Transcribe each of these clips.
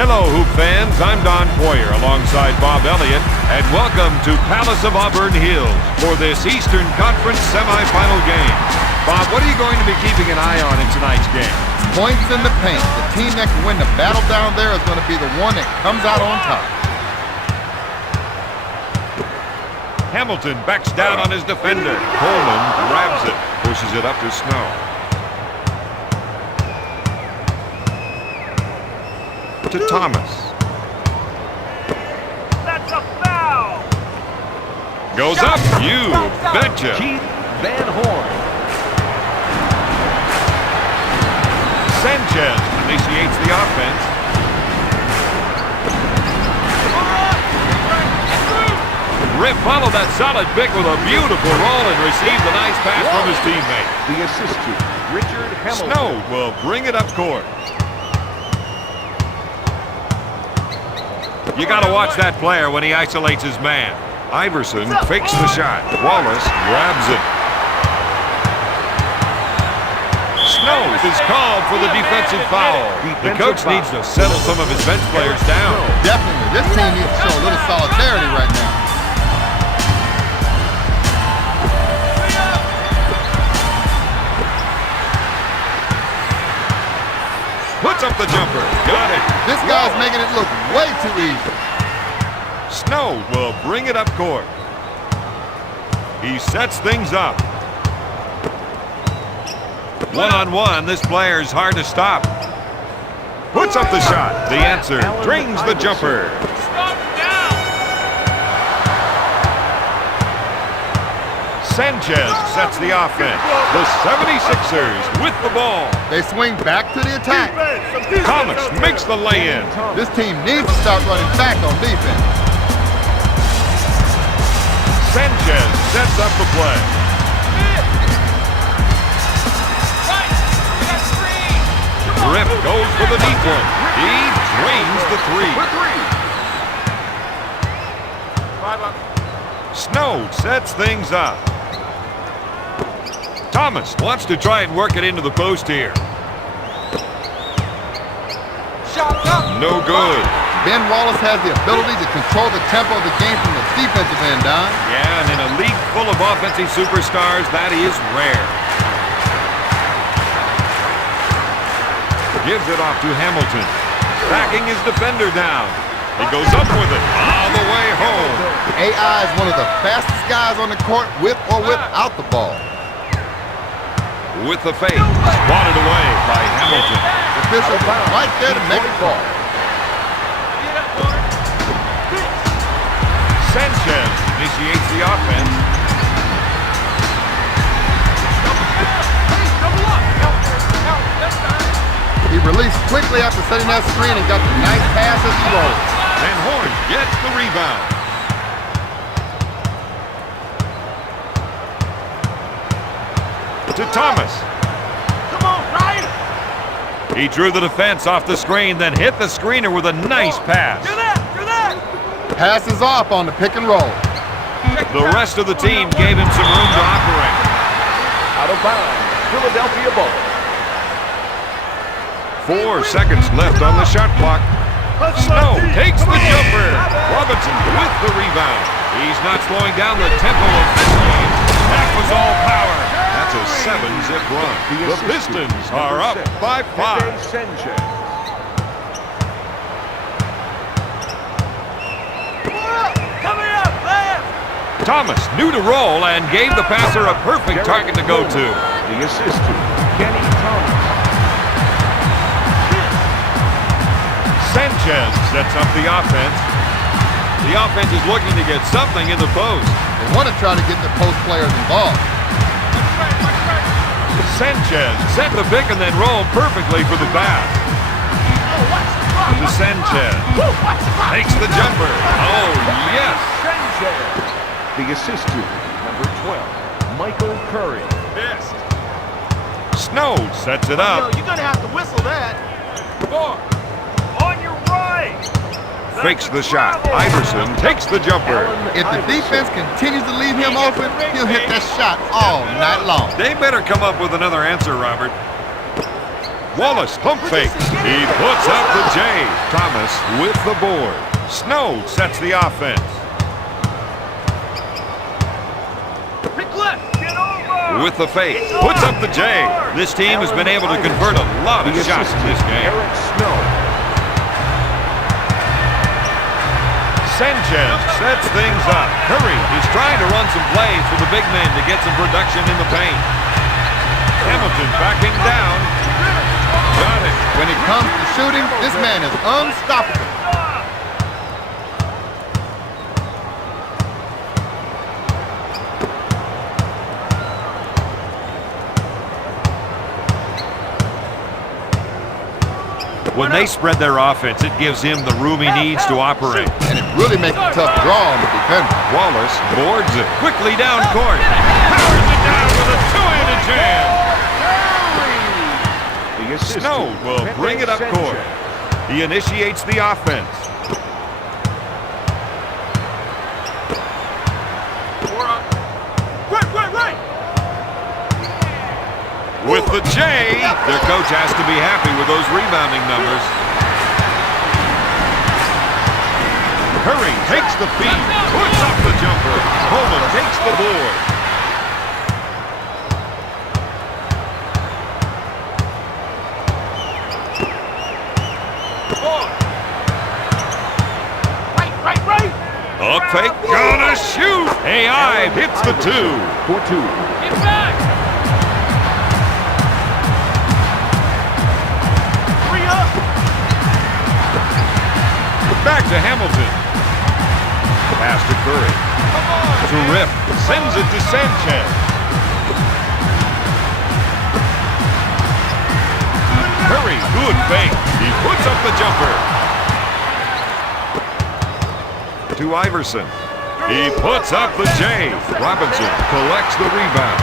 Hello, Hoop fans. I'm Don Poyer alongside Bob Elliott, and welcome to Palace of Auburn Hills for this Eastern Conference semifinal game. Bob, what are you going to be keeping an eye on in tonight's game? Points in the paint. The team that can win the battle down there is going to be the one that comes out on top. Hamilton backs down on his defender. Coleman grabs it, pushes it up to Snow. To Thomas. That's a foul. Goes up. You betcha. Keith Van Horn. Sanchez initiates the offense. Rip followed that solid pick with a beautiful roll and received a nice pass from his teammate. The assist to Richard Hamilton. Snow will bring it up court. You got to watch that player when he isolates his man. Iverson fakes the shot. Wallace grabs it. Snow is called for the defensive foul. The coach needs to settle some of his bench players down. Definitely. This team needs to show a little solidarity right now. Puts up the jumper. Got it. This guy's making it look way too easy. Snow will bring it up court. He sets things up. One-on-one, this player's hard to stop. Puts up the shot. The answer, drains the jumper. Sanchez sets the offense. The 76ers with the ball. They swing back to the attack. Thomas makes the lay-in. This team needs to start running back on defense. Sanchez sets up the play. Rip goes for the deep one. He drains the three. Snow sets things up. Thomas wants to try and work it into the post here. No good. Ben Wallace has the ability to control the tempo of the game from the defensive end, Don. Yeah, and in a league full of offensive superstars, that is rare. Gives it off to Hamilton. Backing his defender down. He goes up with it all the way home. AI is one of the fastest guys on the court with or without the ball. With the fake. Spotted away by Hamilton. The official right there to make it fall. Sanchez initiates the offense. He released quickly after setting that screen and got the nice pass as he rolled. Van Horn gets the rebound. To Thomas. Come on, Ryan. He drew the defense off the screen, then hit the screener with a nice pass. Do that. Passes off on the pick and roll. The rest of the team gave him some room to operate. Out of bounds. Philadelphia ball. 4 seconds left on the shot clock. Snow takes the jumper. Robinson with the rebound. He's not slowing down the tempo of this game. That was all power. That's a 7-zip run. The Pistons are up by 5. Thomas knew to roll and gave the passer a perfect target to go to. The assist to Kenny Thomas. Sanchez sets up the offense. The offense is looking to get something in the post. They want to try to get the post players involved. Sanchez set the pick and then rolled perfectly for the pass. To Sanchez. Takes the jumper. Oh, yes. Sanchez. The assist to number 12, Michael Curry. Snow sets it up. You're going to have to whistle that. On your right. Fakes the shot. Iverson takes the jumper. If the defense continues to leave him open, he'll hit that shot all night long. They better come up with another answer, Robert. Wallace, pump fake. He puts up the J. Thomas with the board. Snow sets the offense. With the fake, puts up the J. This team has been able to convert a lot of shots in this game. Sanchez sets things up. Curry is trying to run some plays for the big men to get some production in the paint. Hamilton backing down. Got it. When it comes to shooting, this man is unstoppable. When they spread their offense, it gives him the room he needs to operate. And it really makes a tough draw on the defender. Wallace boards it quickly down court. Powers it down with a two-handed jam. Snow will bring it up court. He initiates the offense. With the J, their coach has to be happy with those rebounding numbers. Curry takes the feed, puts up the jumper. Coleman takes the board. Right. Up fake, gonna shoot. AI hits the two. For two. Get back. Back to Hamilton. Pass to Curry. To Rip. Sends it to Sanchez. Curry, good fake. He puts up the jumper. To Iverson. He puts up the J. Robinson collects the rebound.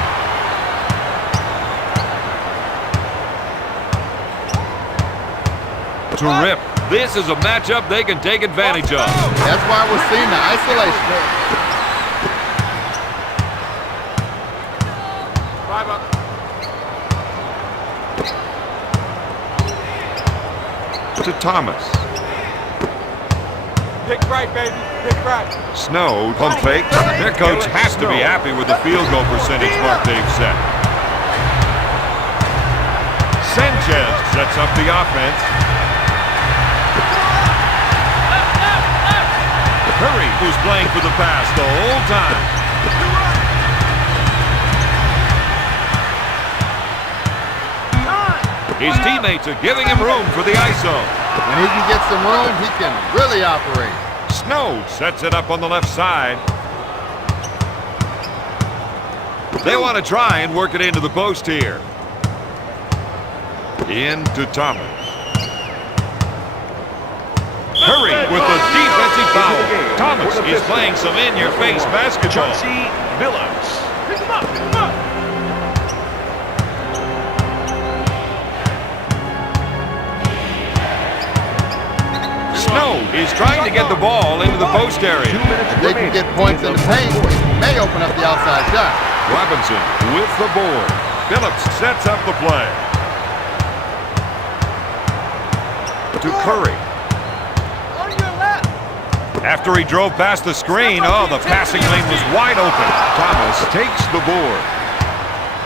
To Rip. This is a matchup they can take advantage of. That's why we're seeing the isolation. To Thomas. Pick right, baby. Pick right. Snow, pump fake. Their coach has to be happy with the field goal percentage mark they've set. Sanchez sets up the offense. Curry, who's playing for the pass the whole time. His teammates are giving him room for the ISO. When he can get some room, he can really operate. Snow sets it up on the left side. They want to try and work it into the post here. Into Thomas. Curry with the defensive foul. Thomas is playing some in-your-face basketball. Pick him up. Snow is trying to get the ball into the post area. If they can get points in the paint, it may open up the outside shot. Robinson with the board. Phillips sets up the play. To Curry. After he drove past the screen, the passing lane was wide open. Thomas takes the board.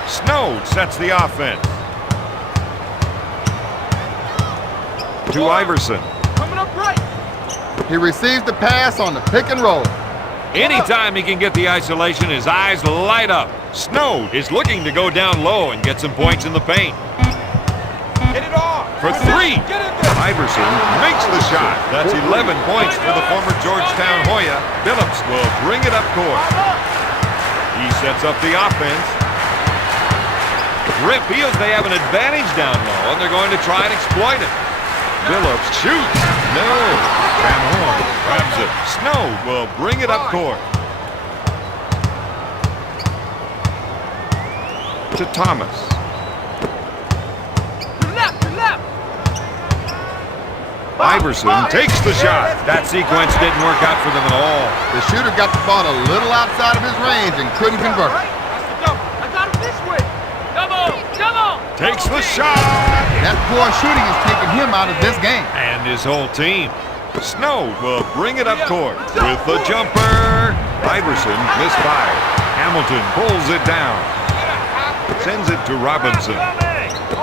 Snow sets the offense. To Iverson. Coming up right. He receives the pass on the pick and roll. Anytime he can get the isolation, his eyes light up. Snow is looking to go down low and get some points in the paint. Get it off. For three. Get in there. Iverson makes the shot. That's 11 points for the former Georgetown Hoya. Phillips will bring it up court. He sets up the offense. Rip feels they have an advantage down low, and they're going to try and exploit it. Phillips shoots. No. Van Horn grabs it. Snow will bring it up court. To Thomas. Iverson takes the shot. That sequence didn't work out for them at all. The shooter got the ball a little outside of his range and couldn't convert. I got him this way. Come on. Takes the shot. That poor shooting is taking him out of this game. And his whole team. Snow will bring it up court with the jumper. Iverson misfired. Hamilton pulls it down. Sends it to Robinson.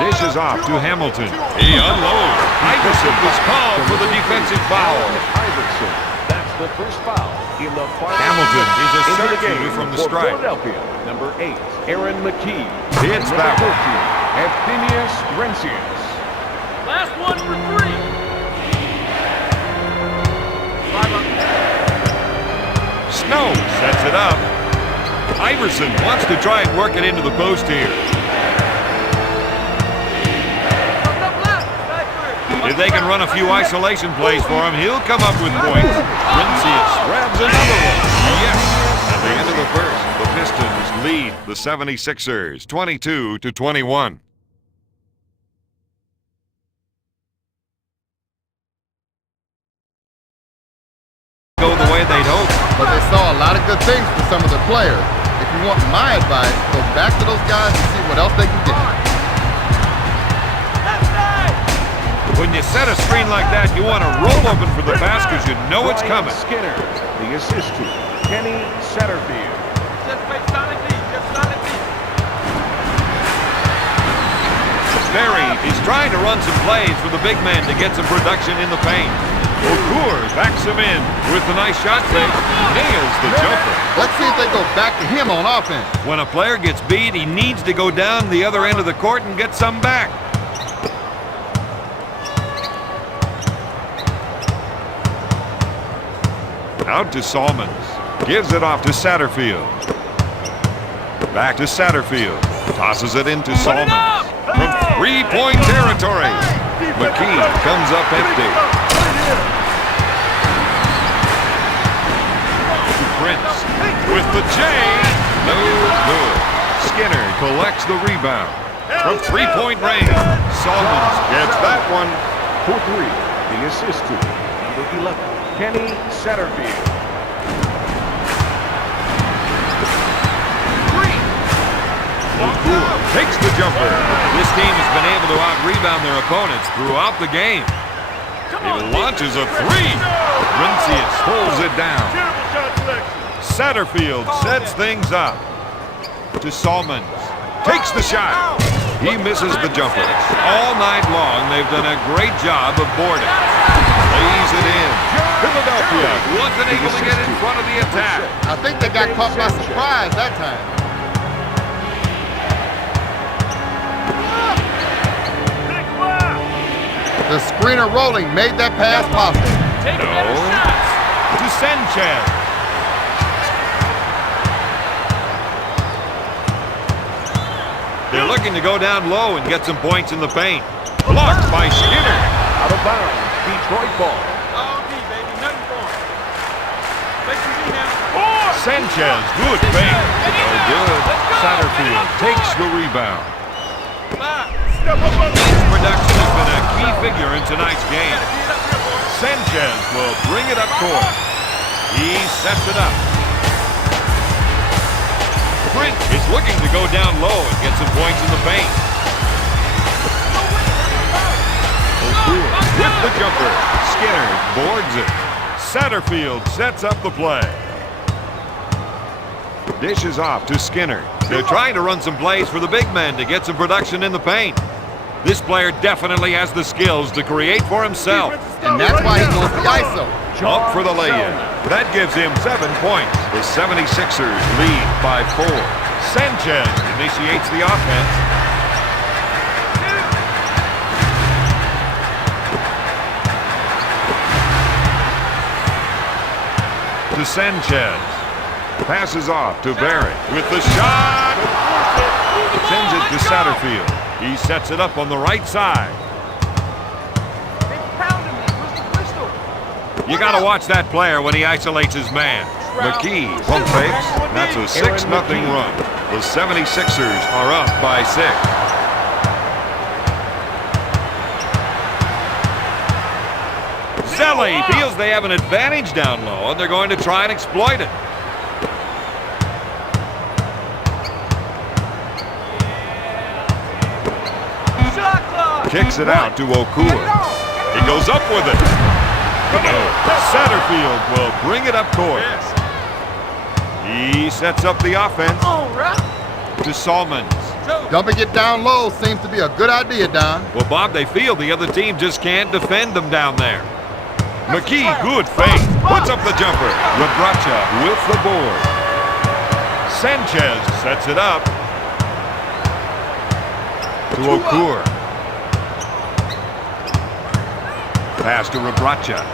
Dishes off to Hamilton. He unloads. Iverson was called for the defensive foul. Iverson. That's the first foul in the final. Hamilton is a Into the sharpshooter game from the for stripe. Philadelphia, number 8, Aaron McKee. Hits Number that one. 14, Anthemius Rencius. Last one for 3. Snow sets it up. Iverson wants to try and work it into the post here. If they can run a few isolation plays for him, he'll come up with points. Rencius grabs another one. Yes. At the end of the first, the Pistons lead the 76ers 22-21. Go the way they'd hoped. But they saw a lot of good things for some of their players. If you want my advice, go back to those guys and see what else they can get. When you set a screen like that, you want to roll open for the pass because you know it's coming. Skinner, the assist to Kenny Satterfield. Berry is trying to run some plays for the big man to get some production in the paint. Okur backs him in with the nice shot fake. Nails the jumper. Let's see if they go back to him on offense. When a player gets beat, he needs to go down the other end of the court and get some back. Out to Salmons. Gives it off to Satterfield. Back to Satterfield. Tosses it into Salmons. From three-point territory. McKee comes up empty. Prince with the J. No good. Skinner collects the rebound. From three-point range. Salmons gets that one. For 3, the assist to number 11, Kenny Satterfield. Takes the jumper. This team has been able to out-rebound their opponents throughout the game. He launches a three. Rencius pulls it down. Satterfield sets things up. To Salmons. Takes the shot. He misses the jumper. All night long, they've done a great job of boarding. Lays it in. Philadelphia wasn't able to get in front of the attack. I think they got caught by surprise that time. The screener rolling made that pass possible. No. To Sanchez. They're looking to go down low and get some points in the paint. Blocked by Skinner. Out of bounds, Detroit ball. Sanchez, good fake. No good. Satterfield takes the rebound. His production has been a key figure in tonight's game. Sanchez will bring it up court. He sets it up. Prince is looking to go down low and get some points in the paint. With the jumper. Skinner boards it. Satterfield sets up the play. Dishes off to Skinner. They're trying to run some plays for the big man to get some production in the paint. This player definitely has the skills to create for himself. And that's why he wants the ISO. Up for the lay-in. That gives him 7 points. The 76ers lead by 4. Sanchez initiates the offense. To Sanchez. Passes off to Barrett with the shot. Sends it to Satterfield. He sets it up on the right side. You got to watch that player when he isolates his man. McKee pump fakes. That's a 6-0 run. The 76ers are up by 6. Zelli feels they have an advantage down low, and they're going to try and exploit it. Kicks it out to Okur. He goes up with it. Satterfield will bring it up court. He sets up the offense to Salmons. Dumping it down low seems to be a good idea, Don. Well, Bob, they feel the other team just can't defend them down there. McKee, good fake. Puts up the jumper. Rebracha with the board. Sanchez sets it up to Okur. Pass to Rebracha.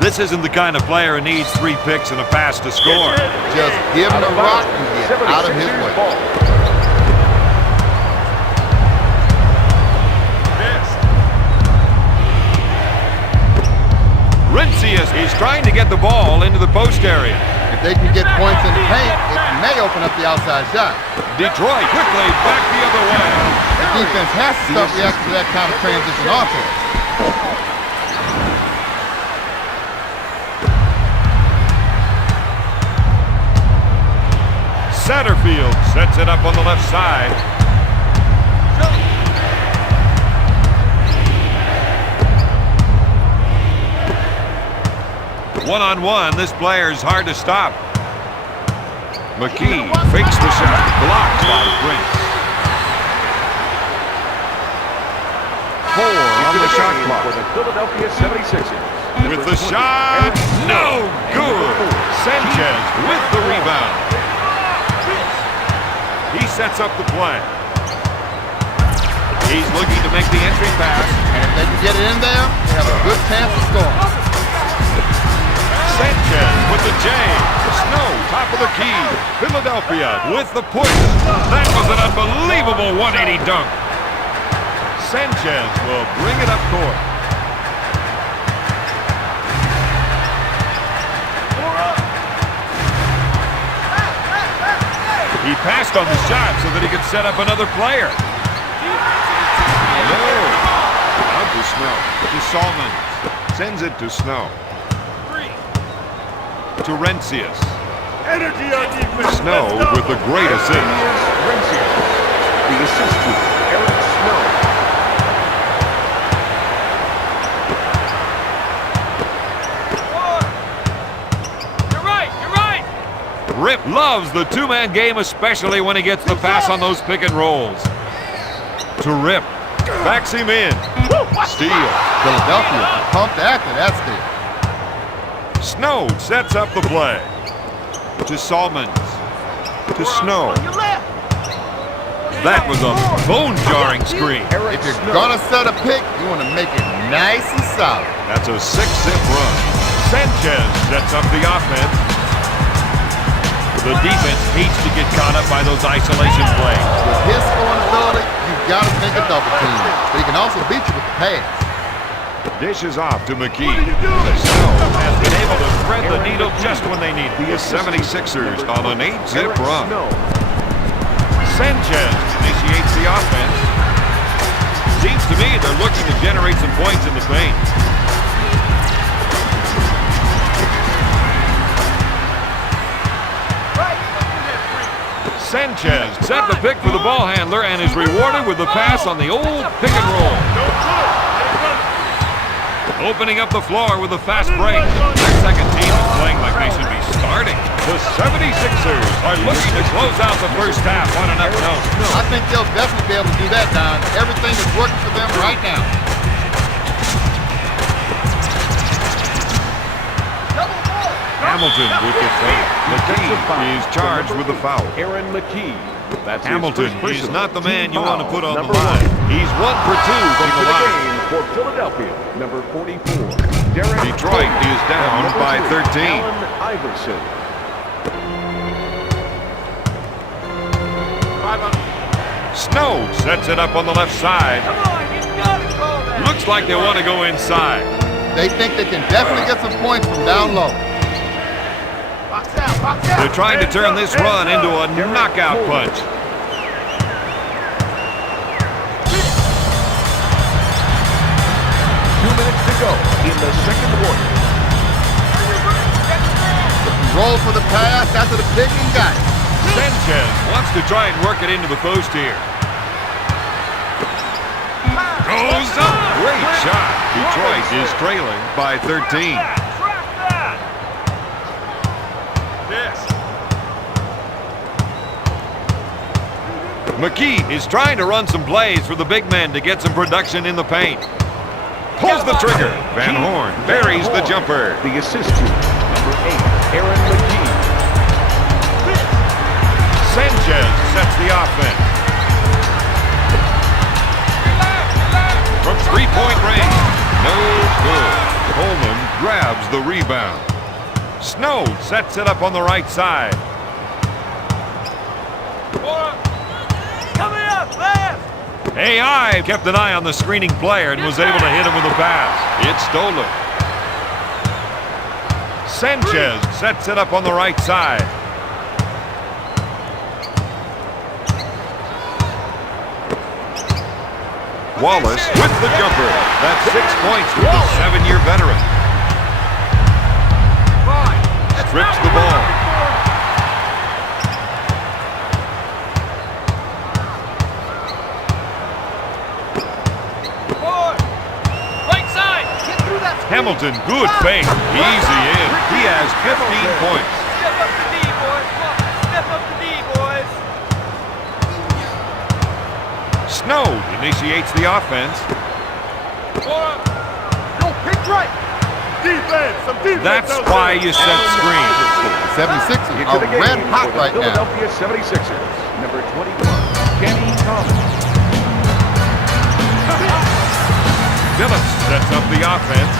This isn't the kind of player who needs 3 picks and a pass to score. Just give him the rock and get out of his way. Rencius, he's trying to get the ball into the post area. If they can get points in the paint, it may open up the outside shot. Detroit quickly back the other way. The defense has to start reacting to that kind of transition offense. Satterfield sets it up on the left side. One-on-one, this player's hard to stop. McKee fakes the shot, blocked by Prince. 4 on the shot clock. For the Philadelphia 76ers. With the shot, no good. Sanchez with the rebound. He sets up the play. He's looking to make the entry pass. And if they can get it in there, they have a good chance of scoring. Sanchez with the J. Snow, top of the key. Philadelphia with the push. That was an unbelievable 180 dunk. Sanchez will bring it up court. He passed on the shot so that he could set up another player. No. Out to Snow. To Salmons. Sends it to Snow. To Rencius. Energy on defense. Snow with the great assist. Rencius. The assist to Eric Snow. You're right. You're right. Rip loves the two-man game, especially when he gets the pass on those pick and rolls. To Rip. Backs him in. Steal. Philadelphia pumped after that steal. Snow sets up the play. To Salmons. To Snow. That was a bone-jarring screen. If you're gonna set a pick, you want to make it nice and solid. That's a 6-zip run. Sanchez sets up the offense. The defense hates to get caught up by those isolation plays. With his scoring ability, you've got to think a double team. But he can also beat you with the pass. Dishes off to McKee. Snow has been able to thread the needle just when they need it. The 76ers on an 8-zip run. Sanchez initiates the offense. Seems to me they're looking to generate some points in the paint. Sanchez set the pick for the ball handler and is rewarded with the pass on the old pick and roll. Opening up the floor with a fast break. Their second team is playing like they should be starting. The 76ers are looking to close out the first half on an up note. I think they'll definitely be able to do that, Don. Everything is working for them right now. Hamilton with the fake. McKee is charged with the foul. Aaron McKee. That's Hamilton his is first not the man you want to put on the number line. 1. He's 1 for 2 from the line. For Philadelphia, number 44. Derek Detroit Cole. is down Number by 3, 13. Allen Iverson. Snow sets it up on the left side. Come on, you gotta call that. Looks like they want to go inside. They think they can definitely get some points from down low. Box out, box out. They're trying to turn this run into a knockout punch. 2 minutes to go in the second quarter. Roll for the pass after the pick and got it. Sanchez wants to try and work it into the post here. Goes up. Great shot. Detroit is trailing by 13. Track that. McKee is trying to run some plays for the big men to get some production in the paint. Pulls the trigger. Van Horn buries the jumper. The assist to number 8, Aaron McKee. Sanchez sets the offense. From three-point range. No good. Coleman grabs the rebound. Snow sets it up on the right side. Coming up, fast. AI kept an eye on the screening player and was able to hit him with a pass. It's stolen. Sanchez sets it up on the right side. Wallace with the jumper. That's 6 points for the 7-year veteran. Strips the ball. Right side. Get through that. Hamilton, good fake. Easy in. He has 15 points. Step up the D, boys. Come on. Step up the D, boys. Snow initiates the offense. Go, pick right. Defense. Some defense. That's why you set screen. The 76ers Into are the game red hot for the right now. Philadelphia 76ers. Number 21, Kenny Thomas. Phillips sets up the offense.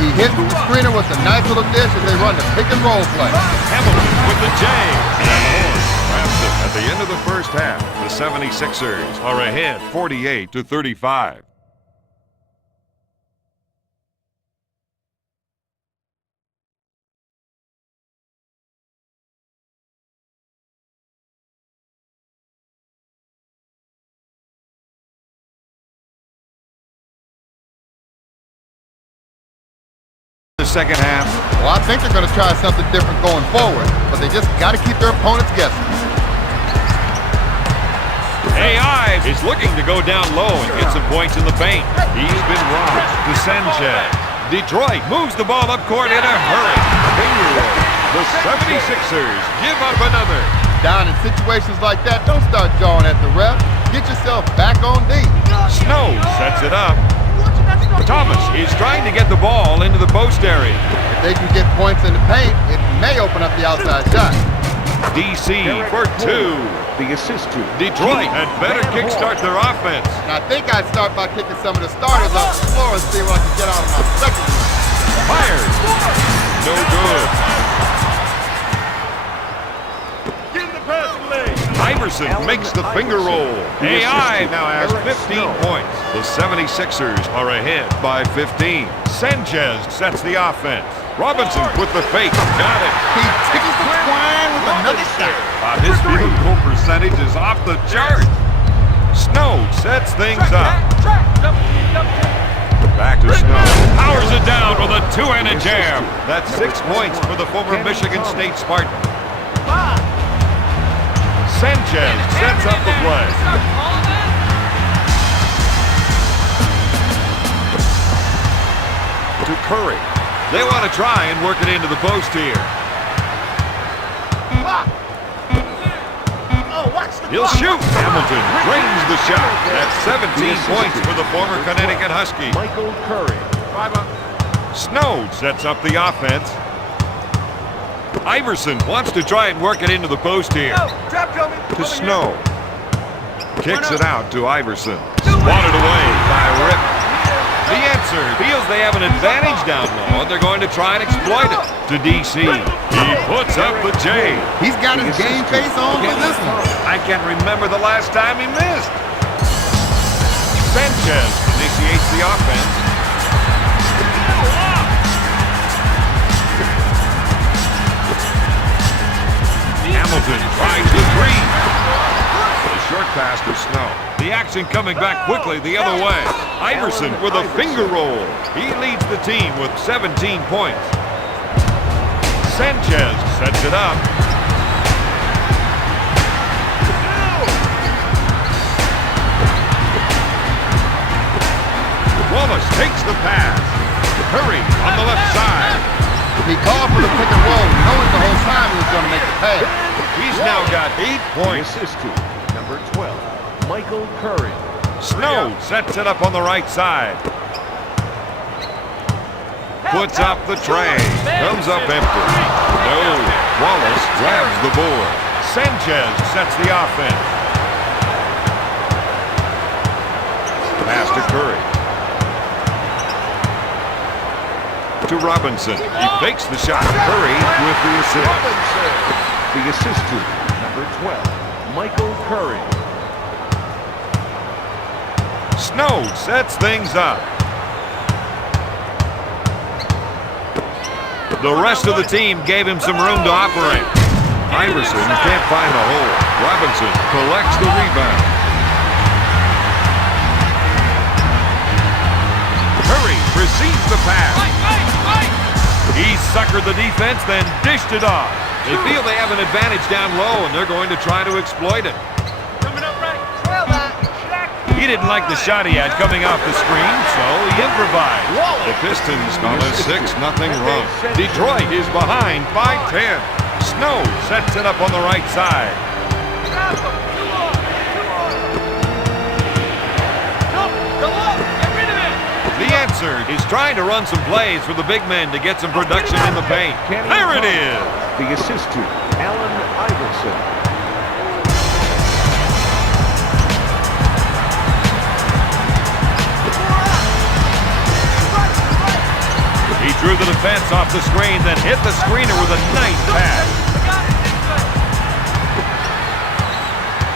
He hits the screener with a nice little dish as they run the pick and roll play. Hamilton with the J. Van Horn grabs it. At the end of the first half, the 76ers are ahead 48-35. Second half. Well, I think they're going to try something different going forward, but they just got to keep their opponents guessing. AI is looking to go down low and get some points in the paint. He's been robbed to Sanchez. Detroit moves the ball up court in a hurry. The 76ers give up another. Down in situations like that, don't start jawing at the ref. Get yourself back on D. Snow sets it up. Thomas is trying to get the ball into the post area. If they can get points in the paint, it may open up the outside shot. DC for 2. The assist to Detroit had better kickstart their offense. And I think I'd start by kicking some of the starters off the floor and see what I can get out of my second one. Fired. No good. Get in the passing lane. Iverson makes the finger roll. AI now has 15 points. The 76ers are ahead by 15. Sanchez sets the offense. Robinson with the fake. Got it. He tickles the twine with another shot. His field goal percentage is off the chart. Snow sets things up. Back to Snow. Powers it down with a two-handed jam. That's 6 points for the former Michigan State Spartan. Sanchez sets up the play. To Curry. They want to try and work it into the post here. He'll shoot. Hamilton drains the shot. That's 17 points for the former Connecticut Husky. Michael Curry. Snow sets up the offense. Iverson wants to try and work it into the post here. To Snow. Kicks it out to Iverson. Swatted away by Rip. The answer feels they have an advantage down low, and they're going to try and exploit it. To DC. He puts up the J. He's got his game face on for this one. I can't remember the last time he missed. Sanchez initiates the offense. Hamilton tries the three. The short pass to Snow. The action coming back quickly the other way. Iverson with a finger roll. He leads the team with 17 points. Sanchez sets it up. Thomas takes the pass. Curry on the left side. He called for the pick and roll, knowing the whole time he was going to make the pass. He's now got 8 The points. assist to number 12, Michael Curry. Snow sets it up on the right side. Puts up the tray. Comes up empty. No. Wallace grabs the board. Sanchez sets the offense. Pass to Curry. To Robinson. He fakes the shot. Curry with the assist. Robinson. The assist to number 12, Michael Curry. Snow sets things up. The rest of the team gave him some room to operate. Iverson can't find a hole. Robinson collects the rebound. Curry receives the pass. He suckered the defense, then dished it off. They feel they have an advantage down low, and they're going to try to exploit it. Coming up right. Trail that. He didn't like the shot he had coming off the screen, so he improvised. The Pistons on a 6-0 run. Detroit is behind by 10. Snow sets it up on the right side. Grab him. Two on. Go up. Get rid of it. The answer is trying to run some plays for the big men to get some production in the paint. There it is. The assist to Allen Iverson. He drew the defense off the screen, then hit the screener with a nice pass.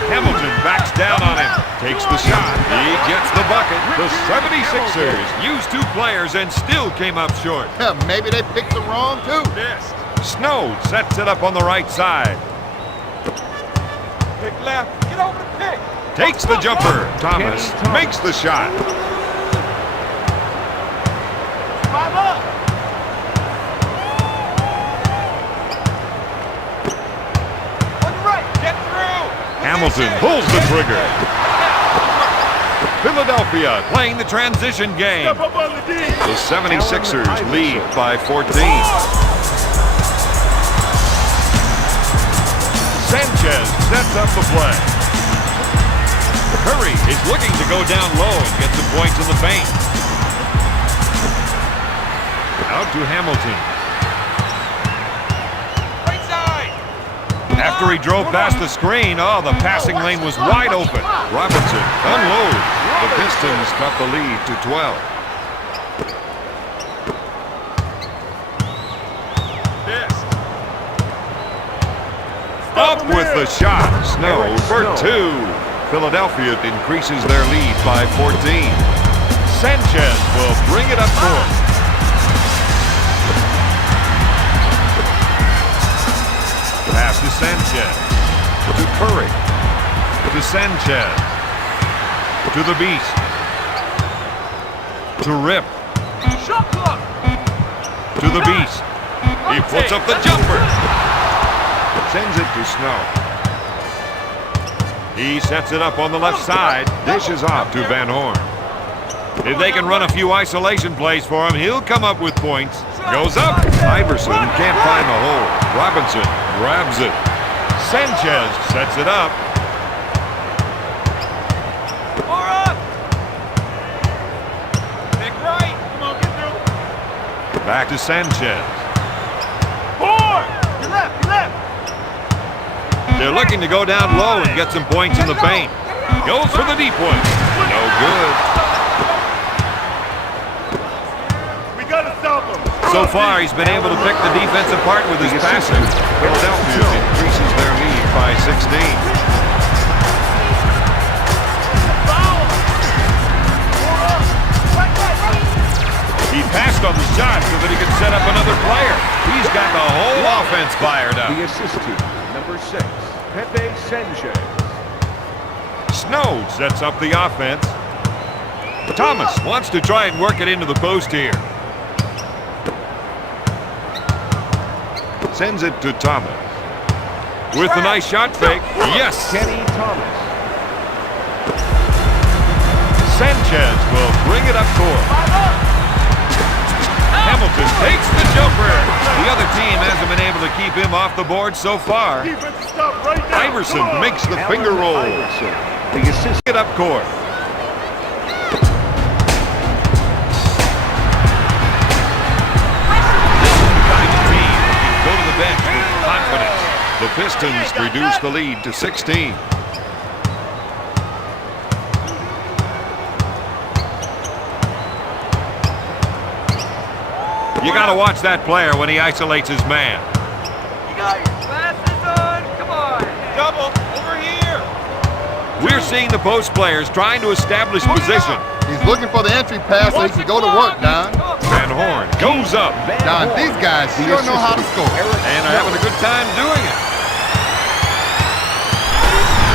Hamilton backs down on him. Takes the shot. He gets the bucket. The 76ers used 2 players and still came up short. Yeah, maybe they picked the wrong two. Snow sets it up on the right side. Pick left. Get over the pick. Takes the jumper. Thomas makes the shot. Drive up. On the right. Get through. Hamilton pulls the trigger. Philadelphia playing the transition game. Step up on the D. The 76ers lead by 14. Sanchez sets up the play. Curry is looking to go down low and get some points in the paint. Out to Hamilton. Right side. After he drove past the screen, the passing lane was wide open. Robinson unloads. The Pistons cut the lead to 12. Up with the shot. Snow for 2. Philadelphia increases their lead by 14. Sanchez will bring it up court. Pass to Sanchez. To Curry. To Sanchez. To the Beast. To Rip. Shot clock. To the Beast. He puts up the jumper. Sends it to Snow. He sets it up on the left side. Dishes off to Van Horn. If they can run a few isolation plays for him, he'll come up with points. Goes up. Iverson can't find the hole. Robinson grabs it. Sanchez sets it up. More up. Pick right. Come on, get through. Back to Sanchez. 4. You left. They're looking to go down low and get some points in the paint. Goes for the deep one. No good. We gotta stop him. So far, he's been able to pick the defense apart with his passing. Philadelphia increases their lead by 16. He passed on the shot so that he could set up another player. He's got the whole offense fired up. The assist to number 6, Pepe Sanchez. Snow sets up the offense. Thomas wants to try and work it into the post here. Sends it to Thomas. With a nice shot fake. Yes! Kenny Thomas. Sanchez will bring it up court. Hamilton takes the jumper. The other team hasn't been able to keep him off the board so far. Iverson makes the finger roll. Iverson, the assist. Get up court. Go to the bench with confidence. The Pistons reduce the lead to 16. You got to watch that player when he isolates his man. You got your glasses on. Come on. Double. Over here. We're seeing the post players trying to establish position. He's looking for the entry pass so he can go to work, Don. Van Horn goes up. Don, these guys sure know how to score. And are having a good time doing it.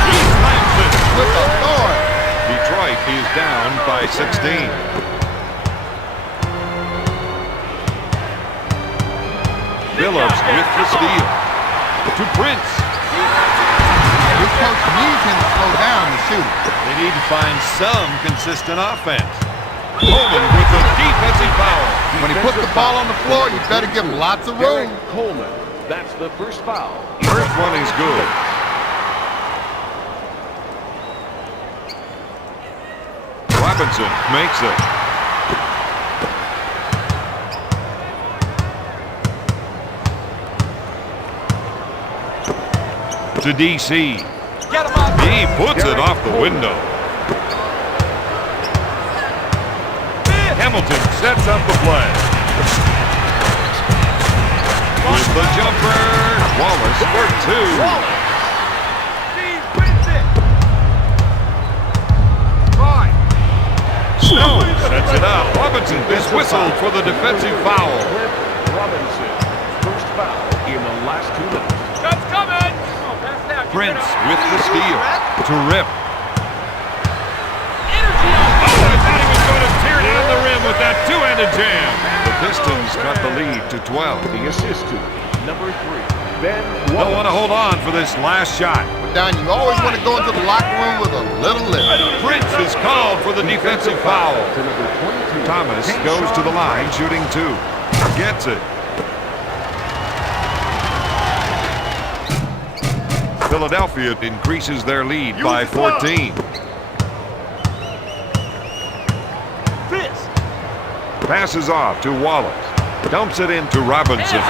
He slams it. With authority. Detroit is down by 16. Phillips with the steal. To Prince. His coach needs him to slow down the shooting. They need to find some consistent offense. Coleman with the defensive foul. When he puts the ball on the floor, you better give him lots of room. Coleman, that's the first foul. First one is good. Robinson makes it. To DC. He puts it off the window. Hamilton sets up the play. With the jumper. Wallace for two. Snow sets it up. Robinson is whistled for the defensive foul. Robinson, first foul in the last 2 minutes. Shot's coming. Prince with the steal. To Rip. Energy on. Oh, I thought he was going to tear down the rim with that two-handed jam. The Pistons cut the lead to 12. The assist to number 3, Ben They'll Wallace. want to hold on for this last shot. But Don, you always want to go into the locker room with a little lift. Prince is called for the defensive foul. To number 22. Thomas goes to the line shooting 2. Gets it. Philadelphia increases their lead by 14. Passes off to Wallace. Dumps it into Robinson.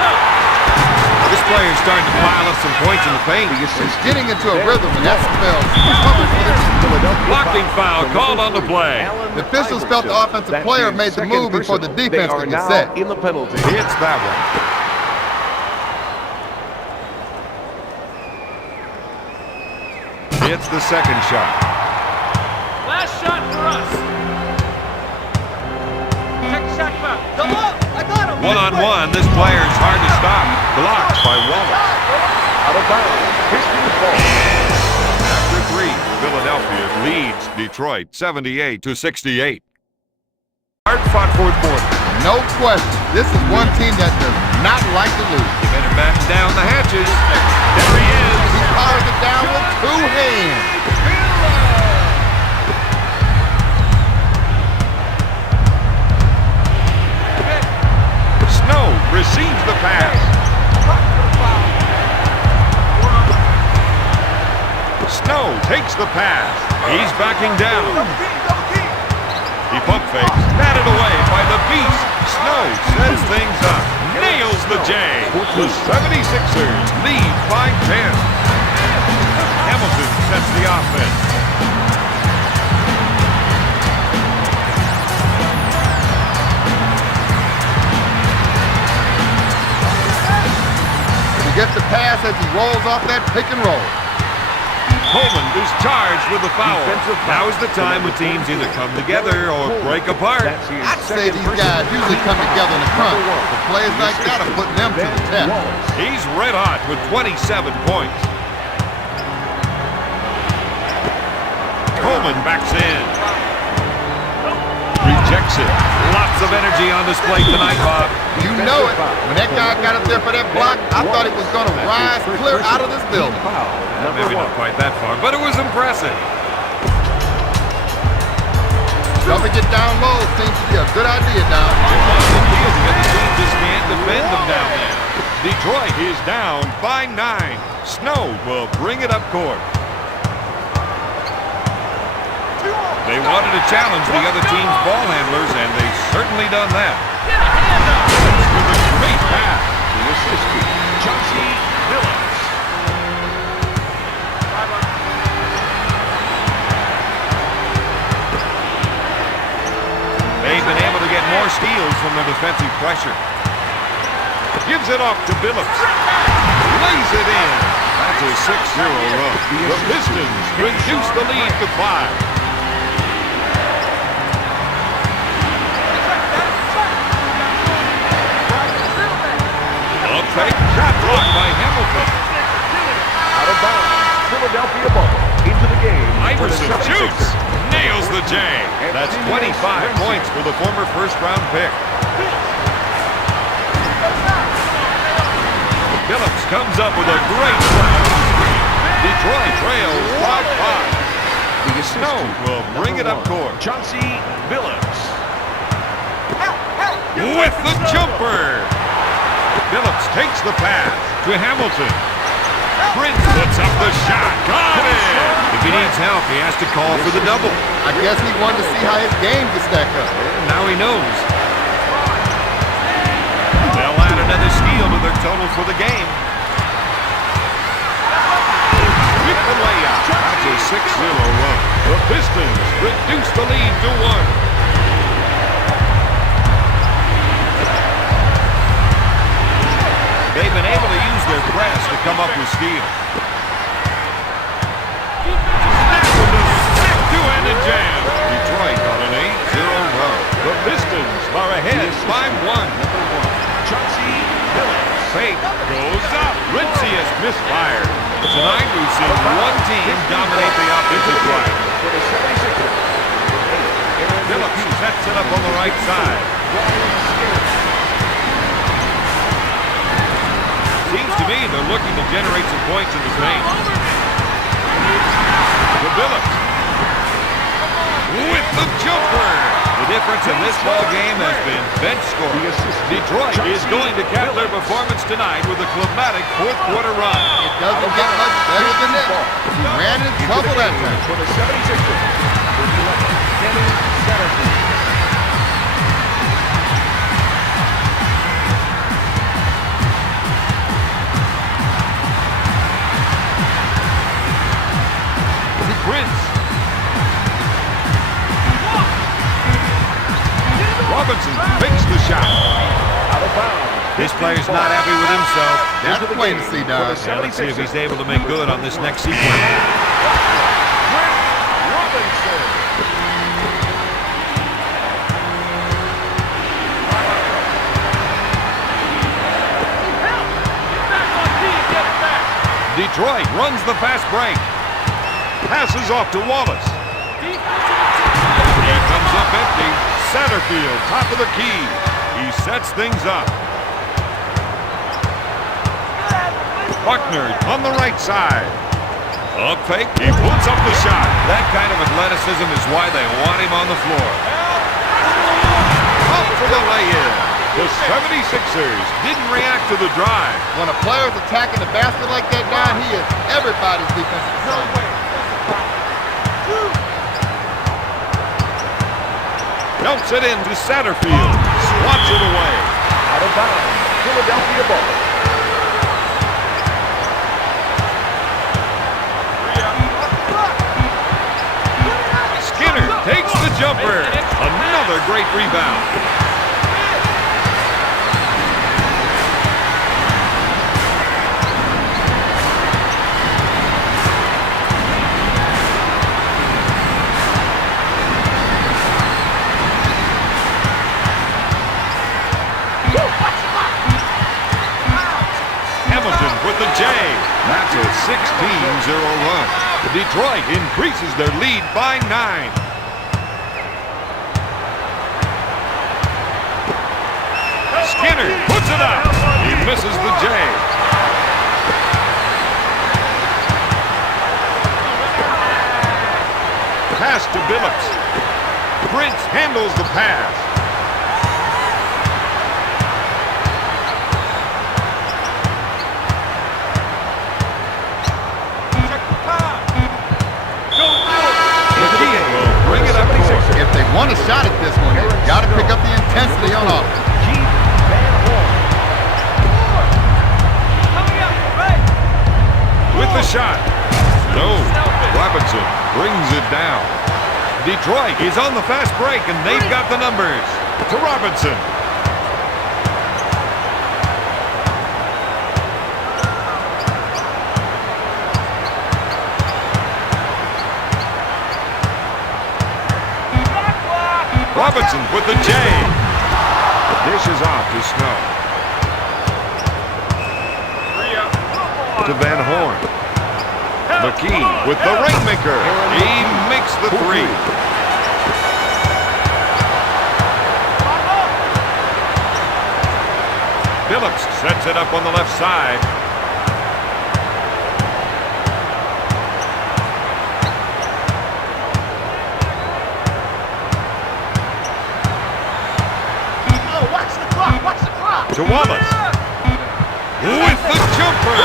This player's starting to pile up some points in the paint. He's getting into a rhythm, and that spells trouble for the team. Blocking foul called on the play. The Pistons felt the offensive player made the move before the defense could get set. In the penalty. Hits that one. Hits the second shot. Last shot for us. Second shot foul. Double up. I got him. One-on-one, this player's hard to stop. Blocked by Wallace. Out of bounds. Pistons ball. After 3, Philadelphia leads Detroit 78-68. Hard-fought fourth quarter. No question. This is one team that does not like to lose. You better batten down the hatches. There he is. He powers it down with 2 hands. Snow receives the pass. Snow takes the pass. He's backing down. He pump fakes. Batted away by the beast. Snow sets things up. Nails the J. The 76ers lead by 10. Hamilton sets the offense. He gets the pass as he rolls off that pick and roll. Coleman is charged with the foul. Now is the time when teams either come together or break apart. I'd say these guys usually come together in the front. But players like that are putting them to the test. He's red hot with 27 points. Coleman backs in. Rejects it. Lots of energy on display tonight, Bob. You know it. When that guy got up there for that block, I thought he was going to rise clear out of this building. Maybe not quite that far, but it was impressive. Jumping it down low seems to be a good idea now. On the field, the other team just can't defend them down there. Detroit is down by 9. Snow will bring it up court. They wanted to challenge the other team's ball handlers, and they've certainly done that. With a great pass. The assistant, Chauncey Billups. They've been able to get more steals from the defensive pressure. Gives it off to Billups. Lays it in. That's a 6-0 run. The Pistons reduce the lead to 5. Fake shot blocked by Hamilton. Out of bounds. Philadelphia ball into the game. Iverson shoots. Nails the J. That's 25 points for the former first-round pick. Billups comes up with a great play. Detroit trails by 5. Snow will bring it up court. Chauncey Billups. With the jumper. Billups takes the pass to Hamilton. Prince puts up the shot. Got it! If he needs help, he has to call for the double. I guess he wanted to see how his game could stack up. Now he knows. They'll add another steal to their total for the game. With the layup. That's a 6-0 run. The Pistons reduce the lead to 1. They've been able to use their press to come up with steals. Two-handed jam. Detroit on an 8-0 run. The Pistons are ahead by 1. Chauncey Billups. Fake goes up. Ritzius misfired. Tonight we've seen one team dominate the offensive play. For the 76ers. Billups sets it up on the right side. Seems to me they're looking to generate some points in the paint. To Billups. With the jumper. The difference in this ball game has been bench scoring. Detroit is going to cap their performance tonight with a climatic fourth-quarter run. It doesn't get much better than that. He ran into trouble that time. For the 76ers. Dennis Satterfield. Prince. Robinson fakes the shot. Out of bounds. This player's not happy with himself. That's plain to see, Don. Now let's see if he's able to make good on this next sequence. Robinson. Detroit runs the fast break. Passes off to Wallace. He comes up empty. Satterfield, top of the key. He sets things up. Buckner on the right side. Up fake. He puts up the shot. That kind of athleticism is why they want him on the floor. Up for the lay-in. The 76ers didn't react to the drive. When a player's attacking the basket like that, Don, he is everybody's defensive assignment. Dumps it into Satterfield. Swats it away. Out of bounds. Philadelphia ball. Skinner takes the jumper. Another great rebound. Hamilton with the J. That's a 16-0 run. Detroit increases their lead by 9. Skinner puts it up. He misses the J. Pass to Billups. Prince handles the pass. McKee will bring it up court. If they want a shot at this one, they've got to pick up the intensity on offense. With the shot. No. Robinson brings it down. Detroit is on the fast break, and they've got the numbers. To Robinson. Robinson with the J. Dish is off to Snow. To Van Horn. McKee with the rainmaker. He makes the three. Phillips sets it up on the left side. To Wallace. With the jumper.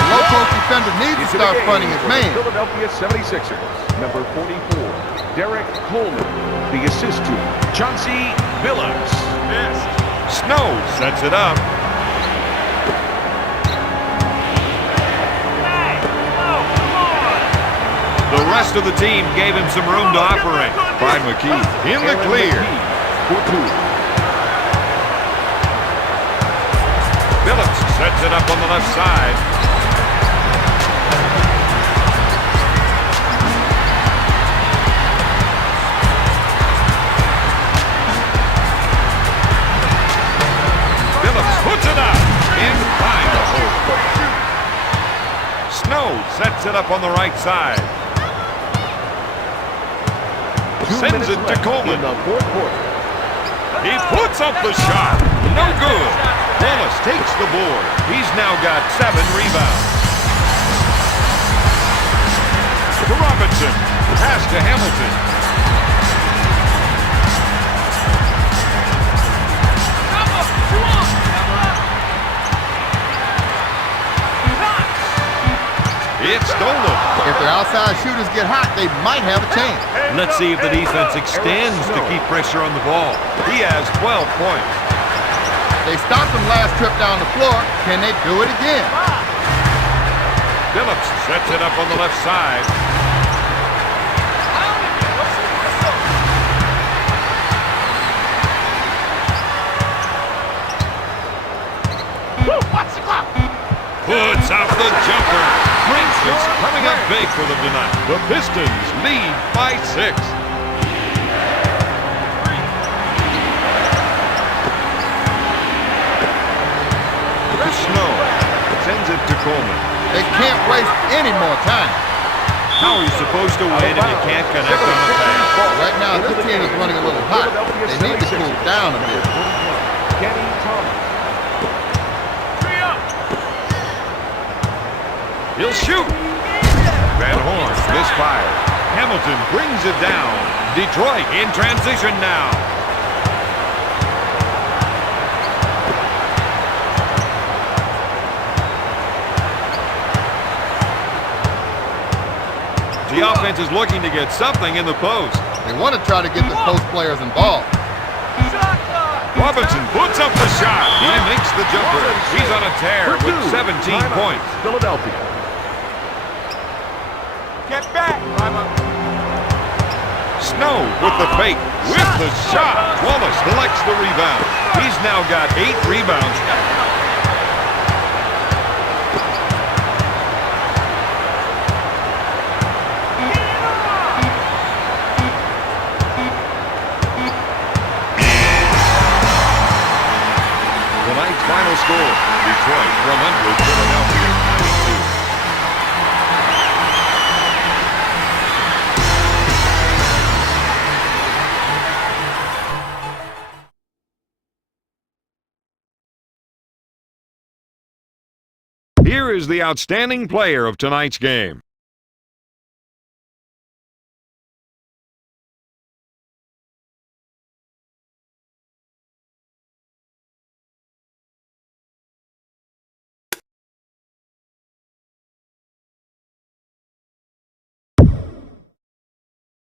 The low-post defender needs to start fronting his man. Philadelphia 76ers, number 44, Derek Coleman. The assist to Chauncey Billups. Snow sets it up. The rest of the team gave him some room to operate. By McKee in the clear. For two. Phillips sets it up on the left side. Phillips puts it up in behind the hole. Snow sets it up on the right side. Sends it to Coleman. In the fourth quarter. He puts up the shot. No good. Wallace takes the board. He's now got 7 rebounds. To Robinson. Pass to Hamilton. It's stolen. If their outside shooters get hot, they might have a chance. Let's see if the defense extends to keep pressure on the ball. He has 12 points. They stopped him last trip down the floor. Can they do it again? Phillips sets it up on the left side. Puts out the jumper. Prince is coming up big for them tonight. The Pistons lead by 6. Snow sends it to Coleman. They can't waste any more time. How are you supposed to win if you can't connect on a pass? Right now, this team is running a little hot. They need to cool down a bit. Kenny Thomas. He'll shoot. Van Horn misfires. Hamilton brings it down. Detroit in transition now. The offense is looking to get something in the post. They want to try to get the post players involved. Robinson puts up the shot. He makes the jumper. He's on a tear with 17 points. Philadelphia. Get back! Snow with the fake, with the shot. Wallace collects the rebound. He's now got 8 rebounds. Tonight's final score, Detroit 100, Philadelphia 92. Here is the outstanding player of tonight's game.